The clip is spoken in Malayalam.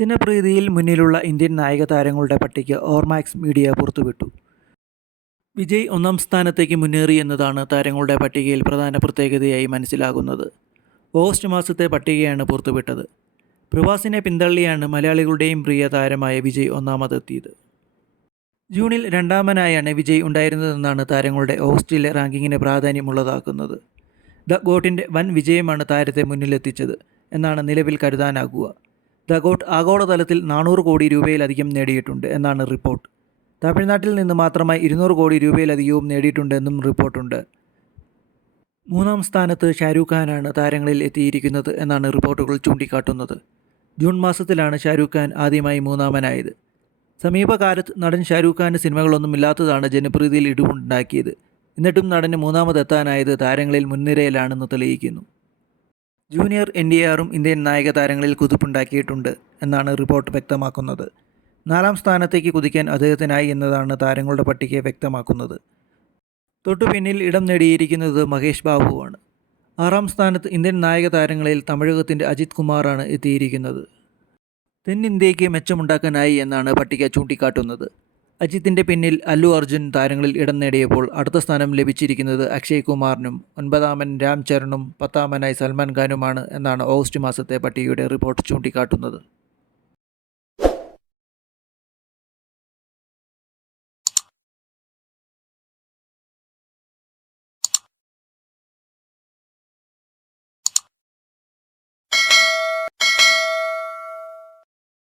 ജനപ്രീതിയിൽ മുന്നിലുള്ള ഇന്ത്യൻ നായക താരങ്ങളുടെ പട്ടിക ഓർമാക്സ് മീഡിയ പുറത്തുവിട്ടു. വിജയ് ഒന്നാം സ്ഥാനത്തേക്ക് മുന്നേറി എന്നതാണ് താരങ്ങളുടെ പട്ടികയിൽ പ്രധാന പ്രത്യേകതയായി മനസ്സിലാകുന്നത്. ഓഗസ്റ്റ് മാസത്തെ പട്ടികയാണ് പുറത്തുവിട്ടത്. പ്രവാസിനെ പിന്തള്ളിയാണ് മലയാളികളുടെയും പ്രിയ താരമായ വിജയ് ഒന്നാമതെത്തിയത്. ജൂണിൽ രണ്ടാമനായാണ് വിജയ് ഉണ്ടായിരുന്നതെന്നാണ് താരങ്ങളുടെ ഓഗസ്റ്റിലെ റാങ്കിങ്ങിന് പ്രാധാന്യമുള്ളതാക്കുന്നത്. ദ ഗോട്ടിന്റെ വൻ വിജയമാണ് താരത്തെ മുന്നിലെത്തിച്ചത് എന്നാണ് നിലവിൽ കരുതാനാകുക. ദ ഗോട്ട് ആഗോളതലത്തിൽ നാനൂറ് കോടി രൂപയിലധികം നേടിയിട്ടുണ്ട് എന്നാണ് റിപ്പോർട്ട്. തമിഴ്നാട്ടിൽ നിന്ന് മാത്രമായി ഇരുന്നൂറ് കോടി രൂപയിലധികവും നേടിയിട്ടുണ്ടെന്നും റിപ്പോർട്ടുണ്ട്. മൂന്നാം സ്ഥാനത്ത് ഷാരൂഖ് ഖാനാണ് താരങ്ങളിൽ എത്തിയിരിക്കുന്നത് എന്നാണ് റിപ്പോർട്ടുകൾ ചൂണ്ടിക്കാട്ടുന്നത്. ജൂൺ മാസത്തിലാണ് ഷാരൂഖ് ഖാൻ ആദ്യമായി മൂന്നാമനായത്. സമീപകാലത്ത് നടൻ ഷാരൂഖ് ഖാന് സിനിമകളൊന്നും ഇല്ലാത്തതാണ് ജനപ്രീതിയിൽ ഇടിവുണ്ടാക്കിയത്. എന്നിട്ടും നടന് മൂന്നാമതെത്താനായത് താരങ്ങളിൽ മുൻനിരയിലാണെന്ന് തെളിയിക്കുന്നു. ജൂനിയർ എൻ ഡി ആറും ഇന്ത്യൻ നായക താരങ്ങളിൽ കുതിപ്പുണ്ടാക്കിയിട്ടുണ്ട് എന്നാണ് റിപ്പോർട്ട് വ്യക്തമാക്കുന്നത്. നാലാം സ്ഥാനത്തേക്ക് കുതിക്കാൻ അദ്ദേഹത്തിനായി എന്നതാണ് താരങ്ങളുടെ പട്ടിക വ്യക്തമാക്കുന്നത്. തൊട്ടു പിന്നിൽ ഇടം നേടിയിരിക്കുന്നത് മഹേഷ് ബാബുവാണ്. ആറാം സ്ഥാനത്ത് ഇന്ത്യൻ നായക താരങ്ങളിൽ തമിഴകത്തിന്റെ അജിത് കുമാറാണ് എത്തിയിരിക്കുന്നത്. തെന്നിന്ത്യയ്ക്ക് മെച്ചമുണ്ടാക്കാനായി എന്നാണ് പട്ടിക ചൂണ്ടിക്കാട്ടുന്നത്. അജിത്തിന്റെ പിന്നിൽ അല്ലു അർജുൻ താരങ്ങളിൽ ഇടം നേടിയപ്പോൾ അടുത്ത സ്ഥാനം ലഭിച്ചിരിക്കുന്നത് അക്ഷയ് കുമാറിനും ഒൻപതാമൻ രാം ചരണും പത്താമനായി സൽമാൻ ഖാനുമാണ് എന്നാണ് ഓഗസ്റ്റ് മാസത്തെ പട്ടികയുടെ റിപ്പോർട്ട് ചൂണ്ടിക്കാട്ടുന്നത്.